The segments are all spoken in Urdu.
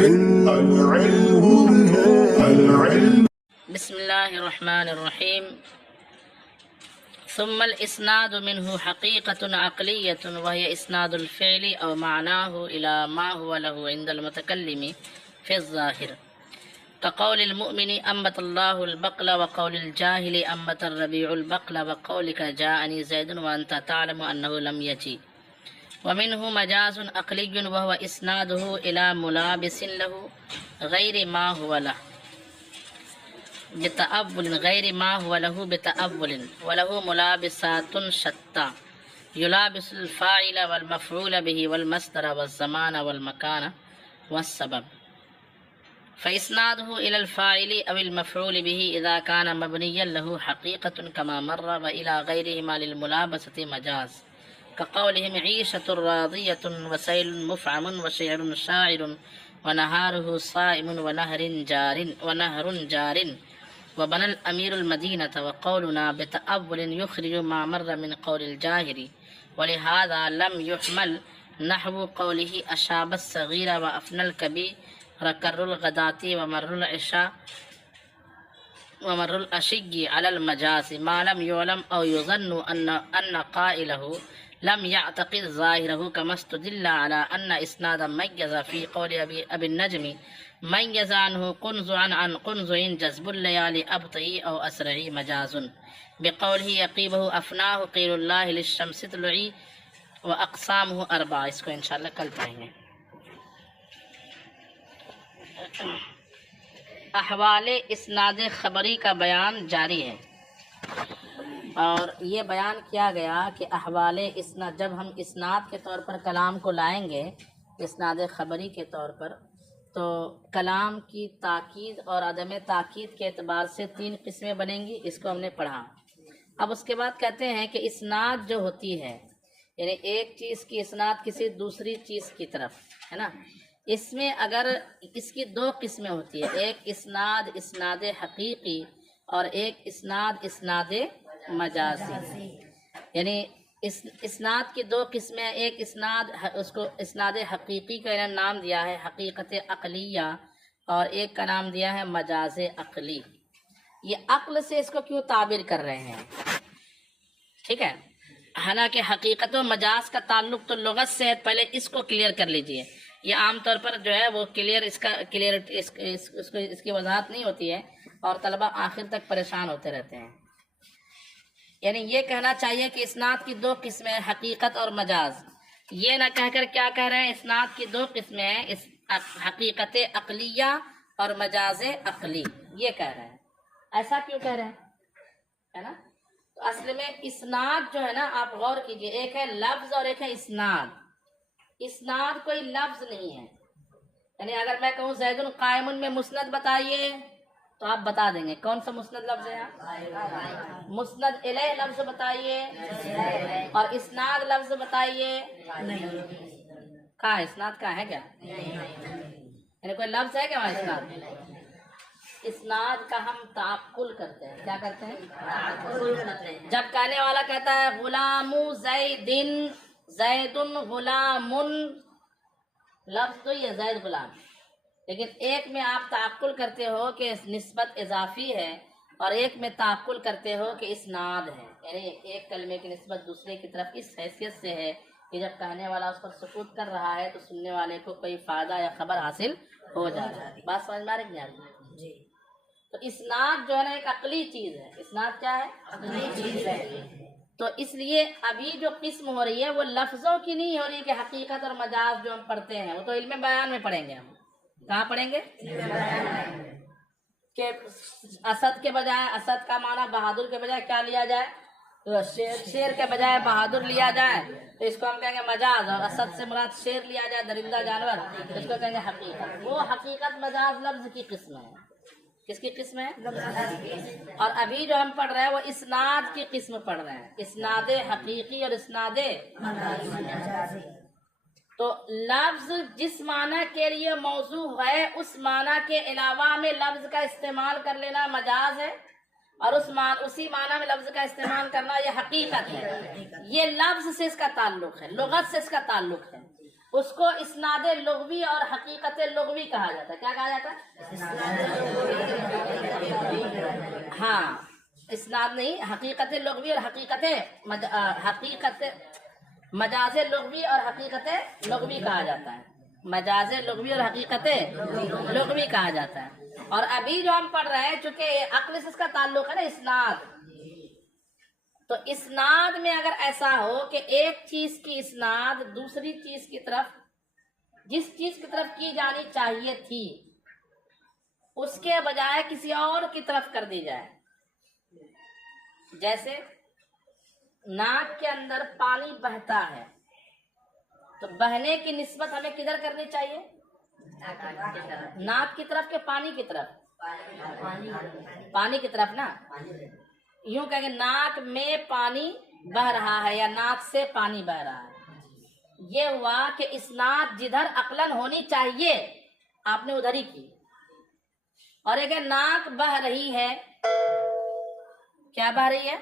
بسم الله الرحمن الرحيم. ثم الإسناد منه حقيقة عقلية وهي إسناد الفعل أو معناه إلى ما هو له عند المتكلم في الظاهر، كقول المؤمن أنبت الله البقل، وقول الجاهل أنبت الربيع البقل، وقولك جاءني زيد وأنت تعلم أنه لم يجي. ومنه مجاز عقلي وهو إسناده إلى ملابس له غير ما هو له بتأول، غير ما هو له بتأول، وله ملابسات شتى يلابس الفاعل والمفعول به والمصدر والزمان والمكان والسبب. فإسناده إلى الفاعل أو المفعول به إذا كان مبنيا له حقيقة كما مر، وإلى غيرهما للملابسة مجاز، كقولهم عيشة راضية وسيل مفعم وشعر شاعر ونهاره صائم ونهر جار وبنى الأمير المدينة. وقولنا بتأول يخرج ما مر من قول الجاهر، ولهذا لم يحمل نحو قوله أشاب الصغير وأفنى الكبير كر الغداة ومر العشاء ومر الأشي على المجاز، ما لم يعلم أو يظن أن قائله لم يعتقد ظاهره، كما استدل على أن إسنادا ميز في قول أبي النجم ميز عنه قنز عن قنز جذب الليالي أبطئ أو أسرع مجاز، بقوله يقيبه أفناه قيل الله للشمس طلعي وأقسامه أربعة. اس کو انشاءاللہ کل پڑھیں گے. احوال اسناد خبری کا بیان جاری ہے، اور یہ بیان کیا گیا کہ احوال اسناد، جب ہم اسناد کے طور پر کلام کو لائیں گے اسناد خبری کے طور پر، تو کلام کی تاکید اور عدم تاکید کے اعتبار سے تین قسمیں بنیں گی. اس کو ہم نے پڑھا. اب اس کے بعد کہتے ہیں کہ اسناد جو ہوتی ہے، یعنی ایک چیز کی اسناد کسی دوسری چیز کی طرف ہے نا، اس میں اگر اس کی دو قسمیں ہوتی ہیں، ایک اسناد حقیقی اور ایک اسناد مجازی. یعنی اسناد کی دو قسمیں، ایک اسناد، اس کو اسناد حقیقی کا نام دیا ہے حقیقت عقلیہ، اور ایک کا نام دیا ہے مجاز عقلی. یہ عقل سے اس کو کیوں تعبیر کر رہے ہیں؟ ٹھیک ہے، حالانکہ حقیقت و مجاز کا تعلق تو لغت سے ہے. پہلے اس کو کلیئر کر لیجئے. یہ عام طور پر جو ہے وہ اس کی وضاحت نہیں ہوتی ہے، اور طلبہ آخر تک پریشان ہوتے رہتے ہیں. یعنی یہ کہنا چاہیے کہ اسناد کی دو قسمیں حقیقت اور مجاز. یہ نہ کہہ کر کیا کہہ رہے ہیں، اسناد کی دو قسمیں ہیں، حقیقت عقلیہ اور مجاز عقلی، یہ کہہ رہے ہیں. ایسا کیوں کہہ رہے ہیں، ہے نا؟ تو اصل میں اسناد جو ہے نا، آپ غور کیجئے، ایک ہے لفظ اور ایک ہے اسناد. اسناد کوئی لفظ نہیں ہے. یعنی اگر میں کہوں زید قائم میں مسند بتائیے تو آپ بتا دیں گے. کون سا مسند لفظ ہے یہاں؟ مسند الیہ لفظ بتائیے، اور اسناد لفظ بتائیے. کہاں ہے اسناد؟ کہاں ہے کیا؟ یعنی کوئی لفظ ہے کیا اسناد؟ اسناد کا ہم تعقل کرتے ہیں. کیا کرتے ہیں؟ تعقل کرتے ہیں. جب کہنے والا کہتا ہے غلام زیدن، زید غلام، لفظ تو یہ زید غلام، لیکن ایک میں آپ تعقل کرتے ہو کہ نسبت اضافی ہے، اور ایک میں تعقل کرتے ہو کہ اسناد ہے. یعنی ایک کلمے کی نسبت دوسرے کی طرف اس حیثیت سے ہے کہ جب کہنے والا اس پر سکوت کر رہا ہے تو سننے والے کو کوئی فائدہ یا خبر حاصل ہو جا رہا ہے. بات سمجھ میں آ رہی ہے جی؟ تو اسناد جو ہے نا ایک عقلی چیز ہے. اسناد کیا ہے؟ عقلی چیز ہے. تو اس لیے ابھی جو قسم ہو رہی ہے وہ لفظوں کی نہیں ہو رہی کہ حقیقت اور مجاز جو ہم پڑھتے ہیں وہ تو علم بیان میں پڑھیں گے. ہم کہاں پڑھیں گے؟ کہ اسد کے بجائے، اسد کا معنی بہادر کے بجائے کیا لیا جائے؟ تو شیر کے بجائے بہادر لیا جائے تو اس کو ہم کہیں گے مجاز، اور اسد سے مراد شیر لیا جائے درندہ جانور تو اس کو کہیں گے حقیقت. وہ حقیقت مجاز لفظ کی قسم ہے. کس کی قسم ہے؟ اور ابھی جو ہم پڑھ رہے ہیں وہ اسناد کی قسم پڑھ رہے ہیں، اسناد حقیقی اور اسناد مجازی. تو لفظ جس معنی کے لیے موضوع ہے اس معنی کے علاوہ میں لفظ کا استعمال کر لینا مجاز ہے، اور اسی معنی میں لفظ کا استعمال کرنا یہ حقیقت ہے. یہ لفظ سے اس کا تعلق ہے، لغت سے اس کا تعلق ہے. اس کو اسناد لغوی اور حقیقت لغوی کہا جاتا ہے. کیا کہا جاتا ہے؟ ہاں، اسناد نہیں، حقیقت لغوی اور حقیقت مجاز لغوی اور حقیقت لغوی کہا جاتا ہے. مجاز لغوی اور حقیقت لغوی کہا جاتا ہے. اور ابھی جو ہم پڑھ رہے ہیں، چونکہ عقل سے اس کا تعلق ہے نا، اسناد، تو اسناد میں اگر ایسا ہو کہ ایک چیز کی اسناد دوسری چیز کی طرف، جس چیز کی طرف کی جانی چاہیے تھی اس کے بجائے کسی اور کی طرف کر دی جائے. جیسے ناک کے اندر پانی بہتا ہے تو بہنے کی نسبت ہمیں کدھر کرنی چاہیے؟ ناک کی طرف کہ پانی کی طرف؟ پانی کی طرف نا. یوں کہیں گے ناک میں پانی بہ رہا ہے یا ناک سے پانی بہ رہا ہے. یہ ہوا کہ اسناد جدھر عقلاً ہونی چاہیے آپ نے ادھر ہی کی. اور ایک ہے ناک بہ رہی ہے. کیا بہ رہی ہے؟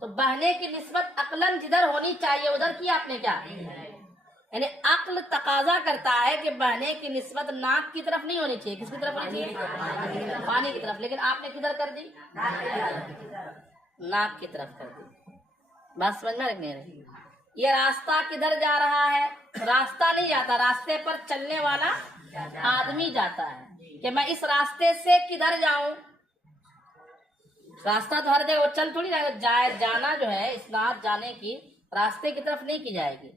تو بہنے کی نسبت عقلاً جدھر ہونی چاہیے ادھر کی آپ نے کیا؟ یعنی عقل تقاضا کرتا ہے کہ بہنے کی نسبت ناک کی طرف نہیں ہونی چاہیے. کس کی طرف ہونی چاہیے؟ پانی کی طرف. لیکن آپ نے کدھر کر دی؟ ناک کی طرف کر دی. بات سمجھ میں رکھنے رہی. یہ راستہ کدھر جا رہا ہے؟ راستہ نہیں جاتا، راستے پر چلنے والا آدمی جاتا ہے کہ میں اس راستے سے کدھر جاؤں. راستہ تو ہر جگہ وہ چل تھوڑی رہے گا. جانا جو ہے اسناد جانے کی راستے کی طرف نہیں کی جائے گی.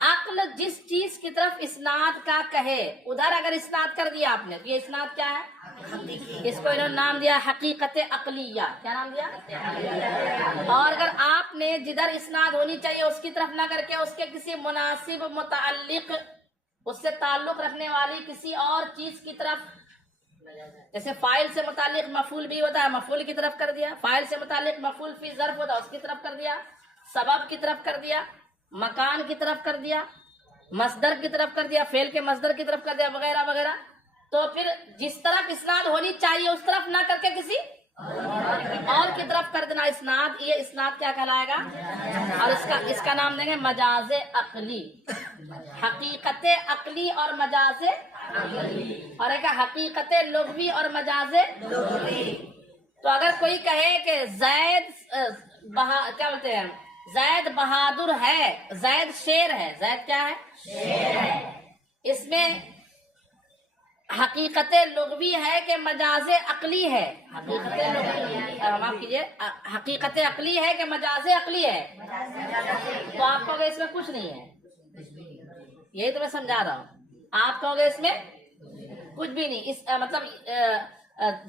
عقل جس چیز کی طرف اسناد کا کہے ادھر اگر اسناد کر دیا آپ نے تو یہ اسناد کیا ہے؟ اس کو انہوں نے نام دیا حقیقت عقلیہ. کیا نام دیا؟ اور اگر آپ نے جدھر اسناد ہونی چاہیے اس کی طرف نہ کر کے اس کے کسی مناسب متعلق، اس سے تعلق رکھنے والی کسی اور چیز کی طرف، جیسے فاعل سے متعلق مفعول بھی ہوتا ہے، مفعول کی طرف کر دیا. فاعل سے متعلق مفعول فی ظرف ہوتا ہے، اس کی طرف کر دیا. سبب کی طرف کر دیا، مکان کی طرف کر دیا، مصدر کی طرف کر دیا، فعل کے مصدر کی طرف کر دیا، وغیرہ وغیرہ. تو پھر جس طرف اسناد ہونی چاہیے اس طرف نہ کر کے کسی اور کی طرف کر دینا اسناد. یہ اسناد کیا کہلائے گا؟ اور اس کا نام دیں گے مجاز عقلی. حقیقت عقلی اور مجاز عقلی. اور ایک حقیقت لغوی اور مجاز لغوی. تو اگر کوئی کہے کہ زید کیا بولتے ہیں، زید بہادر ہے، زید شیر ہے. زید کیا ہے؟ شیر ہے. اس میں حقیقت لغوی ہے کہ مجاز عقلی ہے؟ حقیقت لغوی. معاف کیجیے، حقیقت عقلی ہے کہ مجاز عقلی ہے؟ تو آپ کہو گے اس میں کچھ نہیں ہے. یہی تو میں سمجھا رہا ہوں. آپ کہو گے اس میں کچھ بھی نہیں. اس مطلب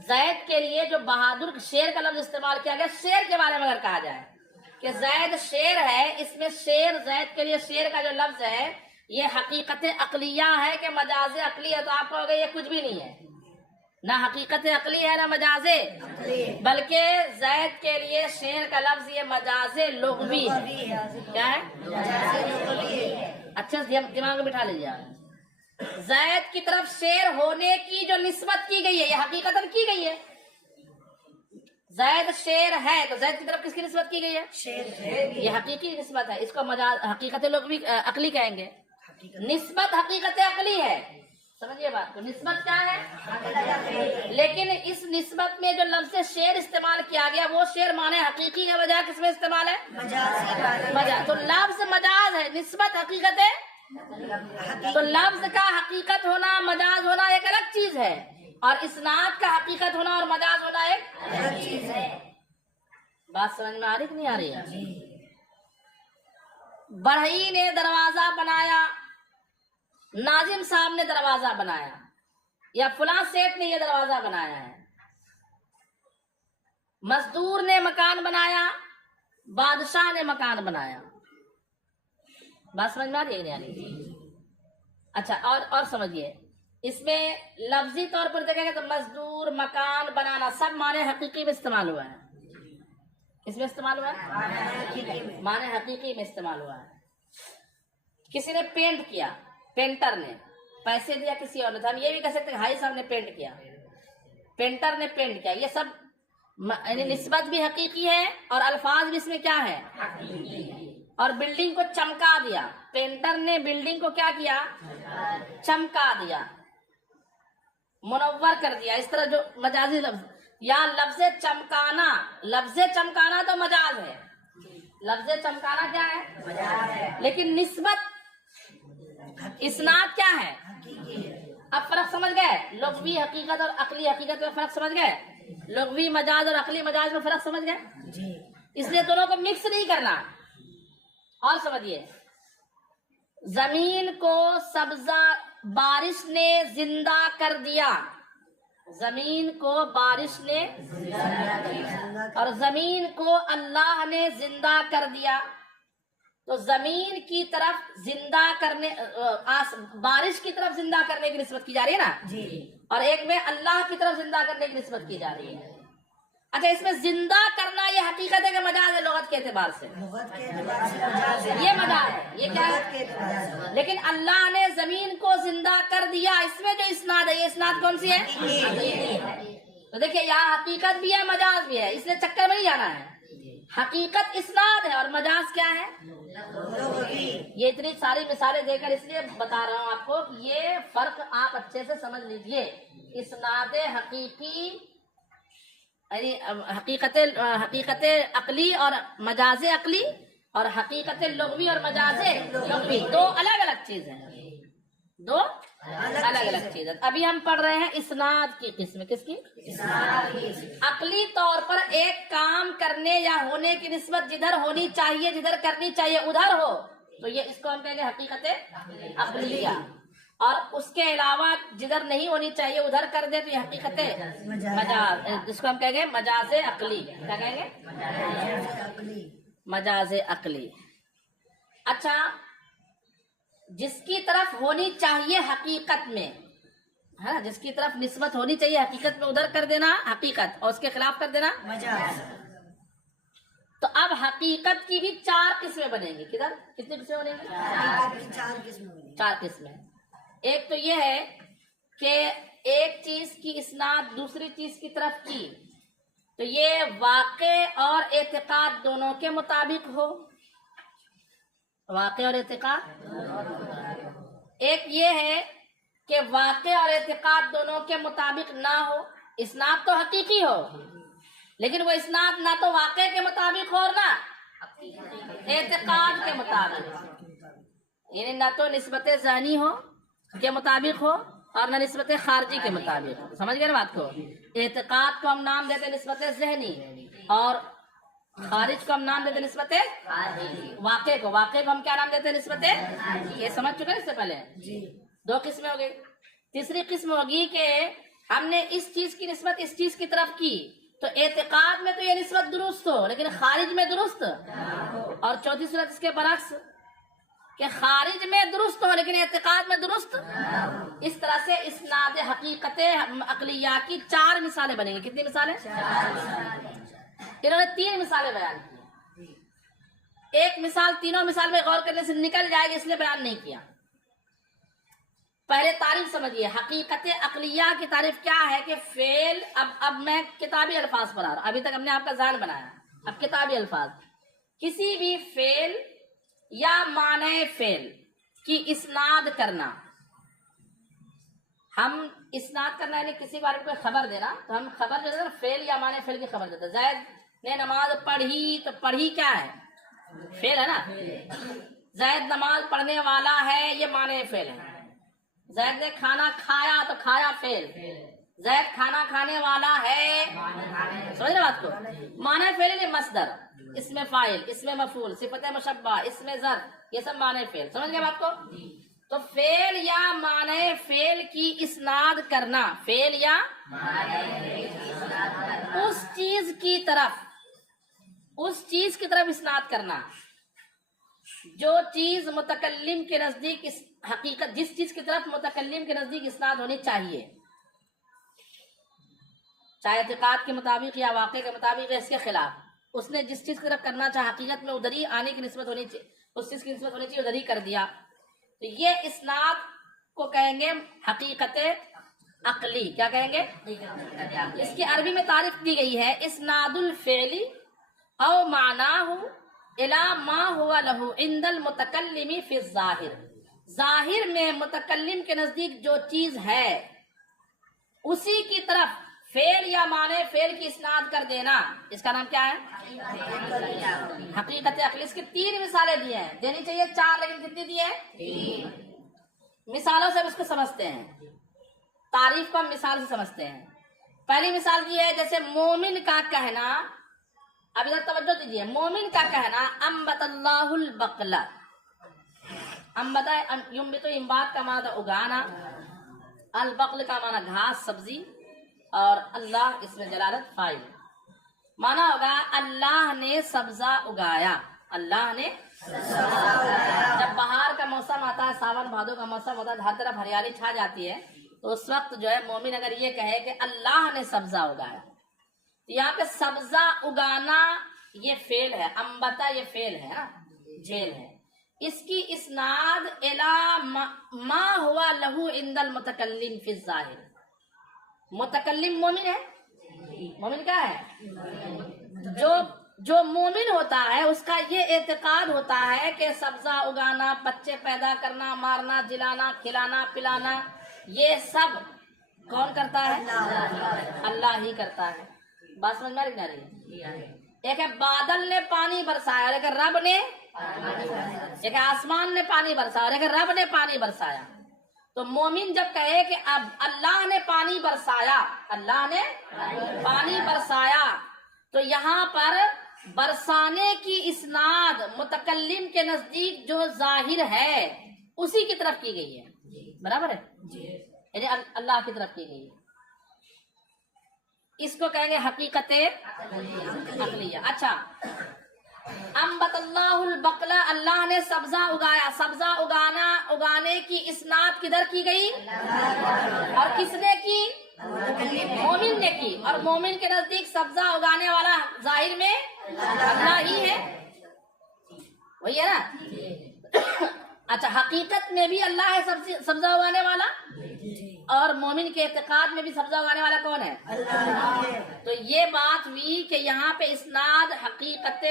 زید کے لیے جو بہادر شیر کا لفظ استعمال کیا گیا، شیر کے بارے میں اگر کہا جائے کہ زید شیر ہے، اس میں شیر، زید کے لیے شیر کا جو لفظ ہے یہ حقیقت عقلیہ ہے کہ مجاز عقلی ہے؟ تو آپ کہو گے یہ کچھ بھی نہیں ہے، نہ حقیقت عقلی ہے نہ مجاز، بلکہ زید کے لیے شیر کا لفظ یہ مجاز لغوی ہے. کیا ہے؟ اچھا دماغ میں بٹھا لیجیے. زید کی طرف شیر ہونے کی جو نسبت کی گئی ہے یہ حقیقت کی گئی ہے. زید شیر ہے تو زید کی طرف کس کی نسبت کی گئی ہے؟ شیر. یہ حقیقی نسبت ہے، اس کو مجاز حقیقت لغوی عقلی کہیں گے. نسبت حقیقت عقلی ہے. سمجھیے بات کو، نسبت کیا ہے؟ لیکن اس نسبت میں جو لفظ شیر استعمال کیا گیا وہ شیر معنی حقیقی ہے، وجہ کس میں استعمال ہے؟ مجاز. تو لفظ مجاز ہے، نسبت حقیقت ہے. تو لفظ کا حقیقت ہونا مجاز ہونا ایک الگ چیز ہے، اور اسناد کا حقیقت ہونا اور مجاز ہونا ایک الگ چیز ہے. بات سمجھ میں آ رہی کہ نہیں آ رہی ہے؟ بڑھئی نے دروازہ بنایا، ناظم صاحب نے دروازہ بنایا، یا فلاں سیٹ نے یہ دروازہ بنایا ہے. مزدور نے مکان بنایا، بادشاہ نے مکان بنایا. بات سمجھ میں آ رہی ہے؟ اچھا اور سمجھیے، اس میں لفظی طور پر دیکھیں گے تو مزدور، مکان بنانا سب معنی حقیقی میں استعمال ہوا ہے. اس میں استعمال ہوا ہے، معنی حقیقی میں استعمال ہوا ہے. کسی نے پینٹ کیا، پینٹر نے پیسے دیا کسی اور نے. ہم یہ بھی کہہ سکتے ہیں بھائی صاحب نے پینٹ کیا، پینٹر نے پینٹ کیا. یہ سب یعنی نسبت بھی حقیقی ہے اور الفاظ بھی اس میں کیا ہے؟ اور بلڈنگ کو چمکا دیا. پینٹر نے بلڈنگ کو کیا کیا؟ چمکا دیا، منور کر دیا. اس طرح جو مجازی لفظ یا لفظ چمکانا، لفظ چمکانا تو مجاز ہے، لفظ چمکانا کیا ہے؟ مجاز ہے. لیکن نسبت اسناد کیا ہے؟ اب فرق سمجھ گئے؟ لغوی حقیقت اور عقلی حقیقت میں فرق سمجھ گئے؟ لغوی مجاز اور عقلی مجاز میں فرق سمجھ گئے؟ اس لیے دونوں کو مکس نہیں کرنا. اور سمجھیے، زمین کو سبزہ بارش نے زندہ کر دیا. زمین کو بارش نے اور زمین کو اللہ نے زندہ کر دیا. تو زمین کی طرف زندہ کرنے، بارش کی طرف زندہ کرنے کی نسبت کی جا رہی ہے نا جی، اور ایک میں اللہ کی طرف زندہ کرنے کی نسبت کی جا رہی ہے. اچھا، اس میں زندہ کرنا یہ حقیقت ہے کہ مجاز ہے؟ لغت کے اعتبار سے یہ مجاز ہے، یہ کیا ہے؟ لیکن اللہ نے زمین کو زندہ کر دیا، اس میں جو اسناد ہے، یہ اسناد کون سی ہے؟ تو دیکھیے، یہاں حقیقت بھی ہے، مجاز بھی ہے، اس لیے چکر میں نہیں جانا ہے. حقیقت اسناد ہے اور مجاز کیا ہے؟ یہ اتنی ساری مثالیں دے کر اس لیے بتا رہا ہوں آپ کو کہ یہ فرق آپ اچھے سے سمجھ لیجئے. اسناد حقیقی یعنی حقیقت عقلی اور مجاز عقلی، اور حقیقت لغوی اور مجاز لغوی دو الگ الگ چیز ہیں، دو الگ الگ چیز ہے. ابھی ہم پڑھ رہے ہیں اسناد کی قسم. کس کی؟ عقلی طور پر ایک کام کرنے یا ہونے کی نسبت جدھر ہونی چاہیے، جدھر کرنی چاہیے ادھر ہو، تو یہ اس کو ہم کہیں گے حقیقت عقلیہ. اور اس کے علاوہ جدھر نہیں ہونی چاہیے ادھر کر دے تو یہ حقیقت مجاز، جس کو ہم کہیں گے مجاز عقلی. کیا کہیں گے؟ مجاز عقلی. اچھا، جس کی طرف ہونی چاہیے حقیقت میں، ہے نا، جس کی طرف نسبت ہونی چاہیے حقیقت میں ادھر کر دینا حقیقت، اور اس کے خلاف کر دینا مجاز. تو اب حقیقت کی بھی 4 قسمیں بنیں گی. کدھر کتنی قسمیں بنیں گی؟ 4 قسمیں. ایک تو یہ ہے کہ ایک چیز کی اسناد دوسری چیز کی طرف کی تو یہ واقع اور اعتقاد دونوں کے مطابق ہو. واقع اور اعتقاد. ایک یہ ہے کہ واقع اور اعتقاد دونوں کے مطابق نہ ہو، اسناد تو حقیقی ہو لیکن وہ اسناد نہ تو واقع کے مطابق ہو اور نہ اعتقاد کے مطابق، یعنی نہ تو نسبت ذہنی ہو کے مطابق ہو اور نہ نسبت خارجی کے مطابق. سمجھ گئے نا بات کو؟ اعتقاد کو ہم نام دیتے نسبت ذہنی اور خارج کو ہم نام دیتے نسبت واقع کو ہم کیا نام دیتے نسبت. یہ سمجھ چکے اس سے پہلے؟ 2 قسمیں ہو گئی. تیسری قسم ہوگی کہ ہم نے اس چیز کی نسبت اس چیز کی طرف کی تو اعتقاد میں تو یہ نسبت درست ہو لیکن خارج میں درست. اور چوتھی صورت اس کے برعکس کہ خارج میں درست ہو لیکن اعتقاد میں درست. اس طرح سے اسناد حقیقت عقلیہ کی 4 مثالیں بنیں گی. کتنی مثالیں؟ انہوں نے 3 مثالیں بیان کی. ایک مثال تینوں مثال میں غور کرنے سے نکل جائے گی اس لیے بیان نہیں کیا. پہلے تعریف سمجھیے. حقیقت عقلیہ کی تعریف کیا ہے کہ فعل، اب میں کتابی الفاظ پر آ رہا ہوں، ابھی تک ہم نے آپ کا ذہن بنایا، اب کتابی الفاظ. کسی بھی فعل یا معنی فعل کی اسناد کرنا. ہم اسناد کرنا یعنی کسی بارے میں کوئی خبر دینا، تو ہم خبر جو ہے فعل یا معنی فعل کی خبر دیتے. زید نے نماز پڑھی تو پڑھی کیا ہے؟ فعل ہے نا. زید نماز پڑھنے والا ہے، یہ معنی فعل ہے. زید نے کھانا کھایا تو کھایا فعل. زید کھانا کھانے والا ہے، سمجھ رہے بات کو؟ معنی فعل ہے مصدر، اس میں فاعل، اس میں مفعول، صفت مشبہ، اس میں ظرف، یہ سب معنی فعل. سمجھ گئے بات کو؟ تو فعل یا معنی فعل کی اسناد کرنا، فعل یا اس چیز کی طرف اسناد کرنا جو چیز متکلم کے نزدیک حقیقت، جس چیز کی طرف متکلم کے نزدیک اسناد ہونی چاہیے، چاہے اعتقاد کے مطابق یا واقع کے مطابق یا اس کے خلاف. اس نے جس چیز کی طرف کرنا چاہا حقیقت میں ادھر ہی آنے کی نسبت ہونی چاہیے، اس چیز کی نسبت ہونی چاہیے، ادھر ہی کر دیا. تو یہ اسناد کو کہیں گے حقیقت عقلی. کیا کہیں گے؟ اس کی عربی میں تعریف دی گئی ہے اسناد الفعل او معناہ الا ما ہوا لہو عند المتکلم فی الظاہر، ظاہر میں متکلم کے نزدیک جو چیز ہے اسی کی طرف فعل یا معنی فعل کی اسناد کر دینا، اس کا نام کیا ہے؟ حقیقت عقلی۔ اس کی 3 مثالیں دی ہیں، دینی چاہیے 4 لیکن کتنی دی ہے؟ 3 مثالوں سے اس کو سمجھتے ہیں، تعریف کو ہم مثال سے سمجھتے ہیں۔ پہلی مثال دی ہے جیسے مومن کا کہنا، اب ادھر توجہ دیجیے، مومن کا کہنا انبت اللہ البقل، انبت ینبت انبات کا معنی اگانا، البقل کا معنی گھاس سبزی، اور اللہ اس میں جلالت فاعل، معنی ہوگا اللہ نے سبزہ اگایا، اللہ نے جب بہار کا موسم آتا ہے، ساون بھادو کا موسم ہوتا ہے، ہر طرف ہریالی چھا جاتی ہے، تو اس وقت جو ہے مومن اگر یہ کہے کہ اللہ نے سبزہ اگایا، یہاں پہ سبزہ اگانا یہ فعل ہے، انبتا یہ فعل ہے نا، جھیل ہے، اس کی اسناد الی ما ہوا لہو عند المتکلم فی الظاہر، متکلم مومن ہے، مومن کیا ہے؟ جو مومن ہوتا ہے اس کا یہ اعتقاد ہوتا ہے کہ سبزہ اگانا، بچے پیدا کرنا، مارنا، جلانا، کھلانا، پلانا، یہ سب کون کرتا ہے؟ اللہ ہی کرتا ہے۔ بات سمجھ میں آ رہی ہے؟ ایک ہے بادل نے پانی برسایا، ایک رب نے، ایک آسمان نے پانی برسایا، اور ایک رب نے پانی برسایا۔ تو مومن جب کہے کہ اب اللہ نے پانی برسایا، اللہ نے پانی برسایا، تو یہاں پر برسانے کی اسناد متکلم کے نزدیک جو ظاہر ہے اسی کی طرف کی گئی ہے، برابر ہے، یعنی اللہ کی طرف کی گئی ہے، اس کو کہیں گے حقیقت عقلیہ۔ اچھا، انبت اللہ البقلہ، اللہ نے سبزہ اگایا، سبزہ اگانے کی اسناد کدھر کی گئی؟ اور کس نے کی؟ مومن نے کی، اور مومن کے نزدیک سبزہ اگانے والا ظاہر میں اللہ ہی ہے، وہی ہے نا۔ اچھا، حقیقت میں بھی اللہ ہے سبزہ اگانے والا، اور مومن کے اعتقاد میں بھی سبزہ اگانے والا کون ہے؟ اللہ۔ تو یہ بات ہوئی کہ یہاں پہ اسناد حقیقت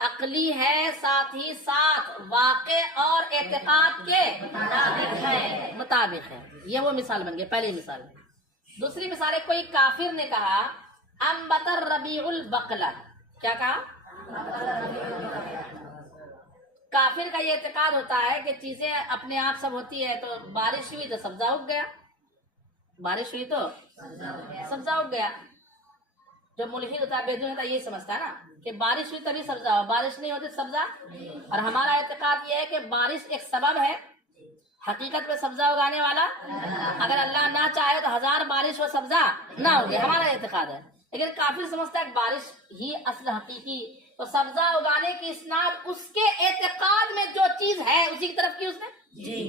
عقلی ہے، ساتھ ہی ساتھ واقع اور اعتقاد کے مطابق ہے۔ یہ وہ مثال بن گئی، پہلی مثال۔ دوسری مثال ہے، کوئی کافر نے کہا انبت الربیع البقلہ، کیا کہا؟ کافر کا یہ اعتقاد ہوتا ہے کہ چیزیں اپنے آپ سب ہوتی ہے، تو بارش ہوئی تو سبزہ اگ گیا، بارش ہوئی تو سبزہ اگ گیا۔ جو ملحد ہوتا ہے، بیدین ہوتا ہے، یہ سمجھتا ہے نا کہ بارش ہوئی تبھی سبزہ ہو، بارش نہیں ہوتی سبزہ۔ اور ہمارا اعتقاد یہ ہے کہ بارش ایک سبب ہے، حقیقت میں سبزہ اگانے والا اگر اللہ نہ چاہے تو 1000 بارش ہو سبزہ نہ ہوگی، ہمارا اعتقاد ہے۔ لیکن کافر سمجھتا ہے کہ بارش ہی اصل حقیقی، تو سبزہ اگانے کی اسناد اس کے اعتقاد میں جو چیز ہے اسی کی طرف کی اس نے، جی،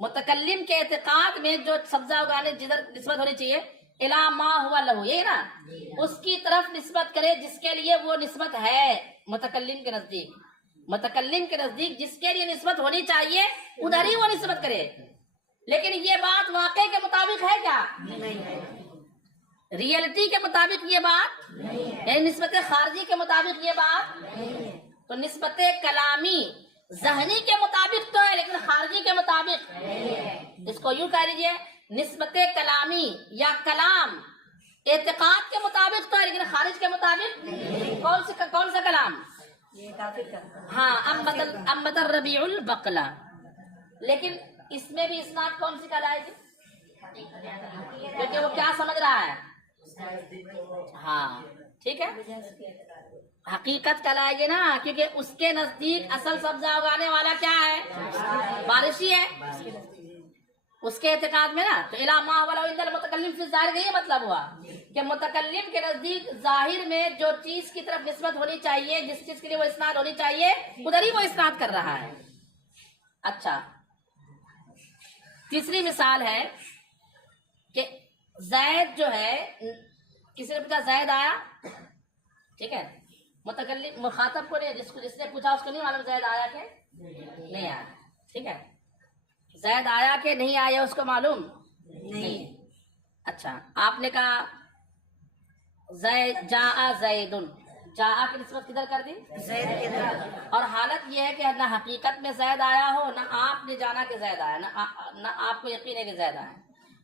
متکلم کے اعتقاد میں جو سبزہ اگانے جدھر نسبت ہونی چاہیے، الا ما ہوا لہو، یہ نا، اس کی طرف نسبت کرے جس کے لیے وہ نسبت ہے متکلم کے نزدیک، متکلم کے نزدیک جس کے لیے نسبت ہونی چاہیے ادھر ہی وہ نسبت کرے۔ لیکن یہ بات واقع کے مطابق ہے کیا؟ نہیں ہے، ریئلٹی کے مطابق یہ بات نہیں ہے، نسبت خارجی کے مطابق یہ بات نہیں ہے۔ تو نسبت کلامی ذہنی کے مطابق تو ہے لیکن خارجی کے مطابق نہیں ہے۔ اس کو یوں کہہ لیجیے، نسبت کلامی یا کلام اعتقاد کے مطابق تو ہے لیکن خارج کے مطابق نہیں۔ کون سا کلام؟ ہاں، انبت الربیع البقلہ، لیکن اس میں بھی اسناد کون سی کہلائے گی؟ کیونکہ وہ کیا سمجھ رہا ہے؟ ہاں ٹھیک ہے، حقیقت کہلائے گی نا، کیونکہ اس کے نزدیک اصل سبزہ اگانے والا کیا ہے؟ بارشی ہے، اس کے اعتقاد میں نا۔ تو الا ما ولو عند المتکلم فی الظاہر کا یہ مطلب ہوا کہ متکلم کے نزدیک ظاہر میں جو چیز کی طرف نسبت ہونی چاہیے، جس چیز کے لیے وہ اسناد ہونی چاہیے ادھر ہی وہ اسناد کر رہا ہے۔ اچھا، تیسری مثال ہے کہ زید جو ہے، کسی نے پوچھا زید آیا، ٹھیک ہے، متکلم مخاطب کو نہیں، جس نے پوچھا اس کو نہیں معلوم زید آیا کہ نہیں آیا، ٹھیک ہے، زید آیا کہ نہیں آیا اس کو معلوم نہیں۔ اچھا، آپ نے کہا جاء زیدن، جاء کی نسبت کدھر کر دی؟ زید کے طرف. اور حالت یہ ہے کہ نہ حقیقت میں زید آیا ہو، نہ آپ نے جانا کہ زید آیا، نہ آپ کو یقین ہے کہ زید آیا،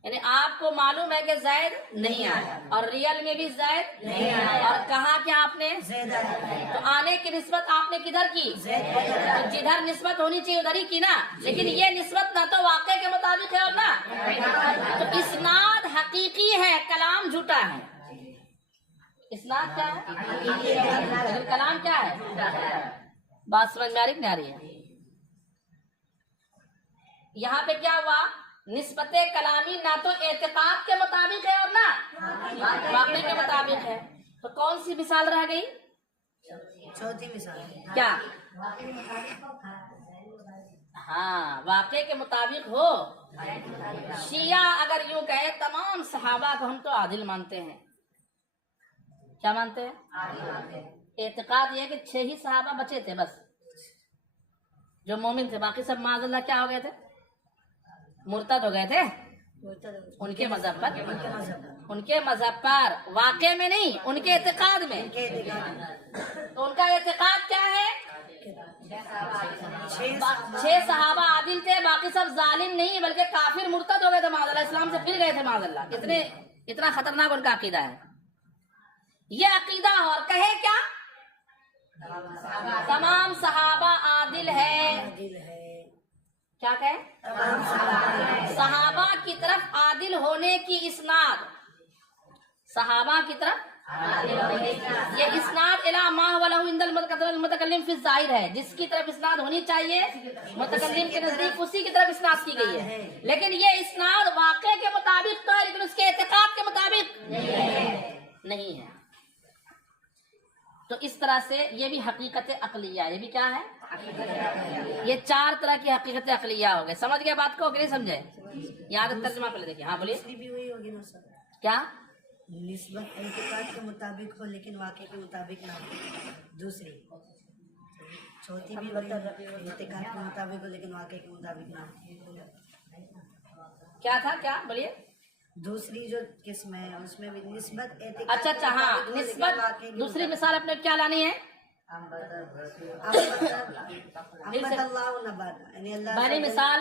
یعنی آپ کو معلوم ہے کہ زید نہیں آیا اور ریئل میں بھی زید نہیں آیا، اور کہا کہ آپ نے زید آیا. تو آنے کی نسبت آپ نے کدھر کی؟ زید کے طرف. تو جدھر نسبت ہونی چاہیے ادھر ہی کی نا، لیکن یہ نسبت نہ تو واقع کے مطابق ہے اور نہ تو اسناد حقیقی ہے، کلام جھوٹا ہے. اسناد کیا ہے؟ کلام کیا ہے؟ بات سمجھ میں آ رہی کہ نہیں آ رہی ہے؟ یہاں پہ کیا ہوا؟ نسبت کلامی نہ تو اعتقاد کے مطابق ہے اور نہ واقع کے مطابق ہے. تو کون سی مثال رہ گئی؟ چوتھی مثال. کیا؟ ہاں، واقع کے مطابق ہو. شیعہ اگر یوں کہے تمام صحابہ کو ہم تو عادل مانتے ہیں. کیا مانتے ہیں؟ اعتقاد یہ کہ 6 ہی صحابہ بچے تھے بس جو مومن تھے، باقی سب معاذ اللہ کیا ہو گئے تھے؟ مرتد ہو گئے تھے. ان کے مذہب پر، ان کے مذہب پر، واقع میں نہیں، ان کے اعتقاد میں. تو ان کا اعتقاد کیا ہے؟ 6 صحابہ عادل تھے، باقی سب ظالم نہیں بلکہ کافر مرتد ہو گئے تھے معاذ اللہ، اسلام سے پھر گئے تھے معاذ اللہ. اتنا خطرناک ان کا عقیدہ ہے. یہ عقیدہ اور کہے کیا؟ تمام صحابہ عادل ہے. کیا کہے؟ صحابہ کی طرف عادل ہونے کی اسناد، صحابہ کی طرف یہ اسناد الی ما هو له عند المتکلم فی الظاہر ہے، جس کی طرف اسناد ہونی چاہیے متکلم کے نزدیک اسی کی طرف اسناد کی گئی ہے. لیکن یہ اسناد واقع کے مطابق تو ہے لیکن اس کے اعتقاد کے مطابق نہیں ہے. تو اس طرح سے یہ بھی حقیقت عقلیہ، یہ بھی کیا ہے؟ یہ 4 طرح کی حقیقت عقلیہ ہو گئے. سمجھ گئے بات کو کہ نہیں سمجھے؟ یہاں تک ترجمہ پہلے دیکھیں. ہاں بولیے. دوسری بھی وہی ہوگی نا سر، کیا؟ نسبت اعتقاد کے مطابق ہو لیکن واقع کے مطابق نہ ہو. دوسری چوتھی بھی وہی اعتقاد کے مطابق ہو لیکن واقع کے مطابق نہ ہو. کیا تھا؟ کیا بولیے؟ دوسری جو قسم ہے اس میں بھی نسبت اعتقاد اچھا کے اچھا، ہاں، مطابق ہو لیکن نسبت. واقع کے دوسری مطابق. مثال اپنے کیا لانی ہے؟ احمد اللہ و نبات، یعنی اللہ پہلی مثال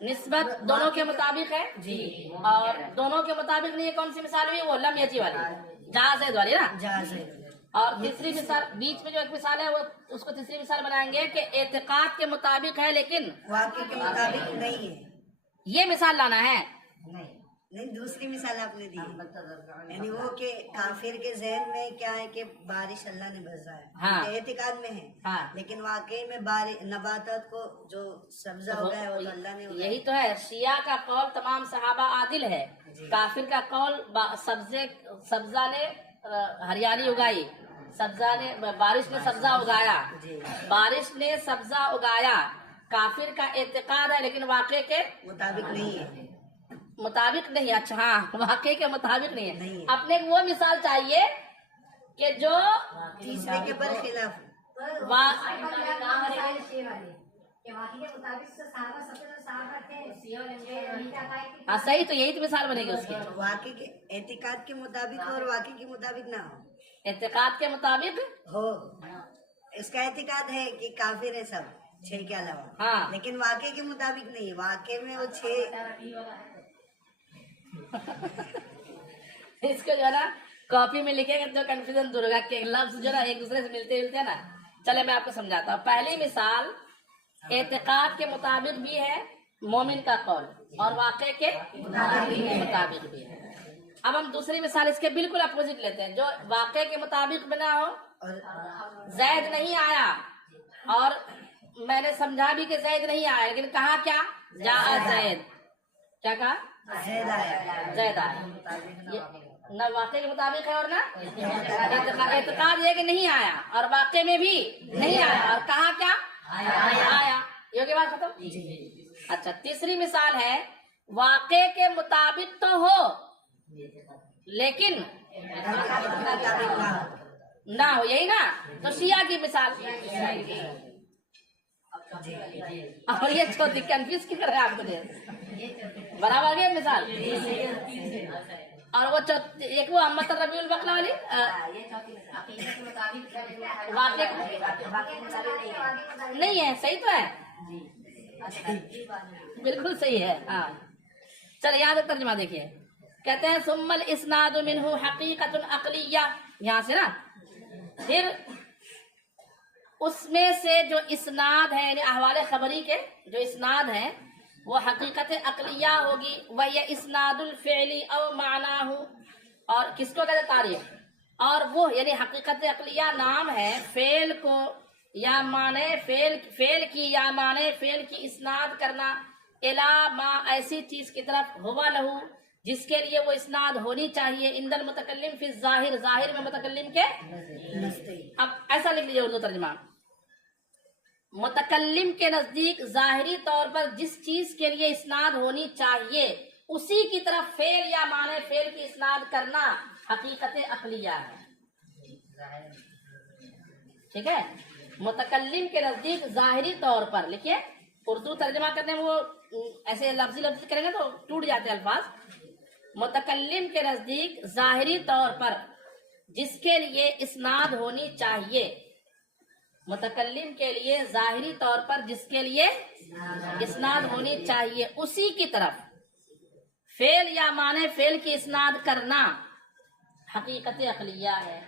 نسبت دونوں کے مطابق ہے جی، اور دونوں کے مطابق نہیں ہے. کون سی مثال ہوئی؟ وہ لم یجی والی، جہاں زید والی نا. جائز ہے. اور تیسری مثال بیچ میں جو ایک مثال ہے وہ اس کو تیسری مثال بنائیں گے کہ اعتقاد کے مطابق ہے لیکن واقع کے مطابق نہیں ہے. یہ مثال لانا ہے. نہیں، دوسری مثال آپ نے دی، یعنی وہ کہ کافر کے ذہن میں کیا ہے کہ بارش اللہ نے برسا ہے، ہاں. کہ اعتقاد میں ہے، ہاں. لیکن واقعی میں نباتات کو جو سبزہ اگایا ہے وہ تو اللہ نے اگایا. یہی تو ہے. شیعہ کا قول تمام صحابہ عادل ہے، کافر کا قول سبزہ نے ہریالی اگائی، سبزہ نے بارش نے سبزہ اگایا، بارش نے سبزہ اگایا. کافر کا اعتقاد ہے لیکن واقع کے مطابق نہیں ہے. مطابق نہیں. اچھا ہاں، واقع کے مطابق نہیں ہے. نہیں ہے. اپنے کو وہ مثال چاہیے کہ جو تیسرے کے برخلاف ہاں صحیح، تو یہی تو مثال بنے گی اس کی. واقع کے اعتقاد کے مطابق ہو اور واقع کے مطابق نہ ہو. اعتقاد کے مطابق ہو اس کا اعتقاد ہے کہ کافر ہے سب 6 کے علاوہ، ہاں، لیکن واقع کے مطابق نہیں ہے. واقع میں وہ 6 اس کو جو ہے نا کاپی میں لکھے گا جو کنفیوژن دور ہوگا کہ لفظ جو ہے نا ایک دوسرے سے ملتے ہیں نا. چلے میں آپ کو سمجھاتا ہوں. پہلی مثال اعتقاد کے مطابق بھی ہے مومن کا قول اور واقع کے مطابق بھی ہے. اب ہم دوسری مثال اس کے بالکل اپوزٹ لیتے ہیں جو واقع کے مطابق بنا ہو. زید نہیں آیا اور میں نے سمجھا بھی کہ زید نہیں آیا لیکن کہا کیا؟ جاء زید. کیا کہا؟ زید آیا. زید آیا. یہ نہ واقع کے مطابق ہے اور نہ اعتقاد یہ کہ نہیں آیا اور واقع میں بھی نہیں آیا اور کہا کیا؟ آیا. یہ ہوگی بات ختم. اچھا، تیسری مثال ہے واقع کے مطابق تو ہو لیکن نہ ہو. یہی نا، تو شیعہ کی مثال. اور یہ چھوٹی کنفیوز کی کر رہے ہیں آپ مجھے برابر. یہ مثال اور وہ ایک وہ امت ربیع البقلا والی واقع نہیں ہے، صحیح تو ہے، بالکل صحیح ہے. ہاں چلے یہاں تک ترجمہ دیکھیے. کہتے ہیں ثم الاسناد منہ حقیقت عقلیہ، یہاں سے نا پھر اس میں سے جو اسناد ہے یعنی احوال خبری کے جو اسناد ہیں وہ حقیقت عقلیہ ہوگی. وہی اسناد الفعلی او معناہ، اور کس کو کہتے ہیں تعریف، اور وہ یعنی حقیقت عقلیہ نام ہے فعل کو یا معنی فعل کی یا معنی فعل کی اسناد کرنا الا ما ایسی چیز کی طرف ہوا لہو جس کے لیے وہ اسناد ہونی چاہیے عند المتکلم فی الظاہر، ظاہر میں متکلم کے. اب ایسا لکھ لیجیے اردو ترجمہ، متکلم کے نزدیک ظاہری طور پر جس چیز کے لیے اسناد ہونی چاہیے اسی کی طرف فعل یا معنی فعل کی اسناد کرنا حقیقت عقلیہ ہے. ٹھیک ہے، متکلم کے نزدیک ظاہری طور پر، لکھیے اردو ترجمہ کرنے میں وہ ایسے لفظی کریں گے تو ٹوٹ جاتے الفاظ. متکلم کے نزدیک ظاہری طور پر جس کے لیے اسناد ہونی چاہیے، متکلم کے لیے ظاہری طور پر جس کے لیے اسناد ہونی چاہیے اسی کی طرف فعل یا معنی فعل کی اسناد کرنا حقیقت عقلیہ ہے.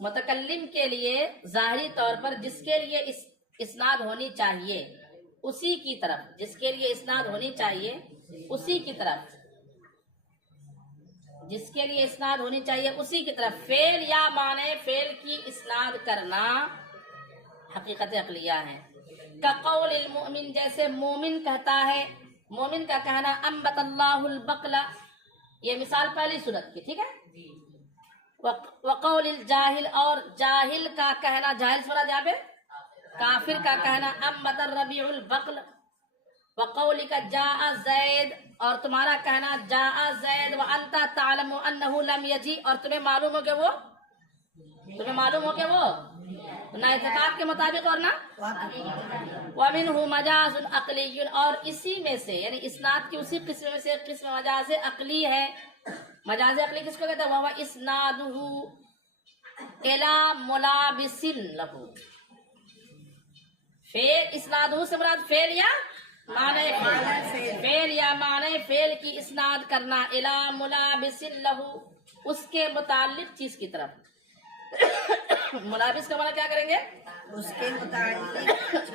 متکلم کے لیے ظاہری طور پر جس کے لیے اسناد ہونی چاہیے اسی کی طرف، جس کے لیے اسناد ہونی چاہیے اسی کی طرف، جس کے لیے اسناد ہونی چاہیے اسی کی طرف فعل یا معنی فعل کی اسناد کرنا حقیقت عقلیہ ہے. کقول المؤمن، جیسے مومن کہتا ہے، مومن کا کہنا انبت اللہ البقلا، یہ مثال پہلی صورت کی. ٹھیک ہے، وقول الجاہل، اور جاہل کا کہنا، جاہل سنا جہاں پہ کافر کا کہنا انبت الربیع البقل. وقولک جاء زید، اور تمہارا کہنا جاء زید وانت تعلم انہ لم یجی، اور تمہیں معلوم ہو کہ وہ نہ اعتقاد کے مطابق اور نہ ومنہ مجاز عقلی، اور اسی میں سے یعنی اسناد کی اسی قسم میں سے ایک قسم مجاز عقلی ہے. مجاز عقلی کس کو کہتے ہیں؟ وہ اسنادہ الی ملابس لہ، فعل اسنادہ سے مراد فعل یا معنی فعل یا معنی فعل کی اسناد کرنا الی ملابس لہ، اس کے متعلق چیز کی طرف. ملابس کا معنی کیا کریں گے؟ اس کے متعلق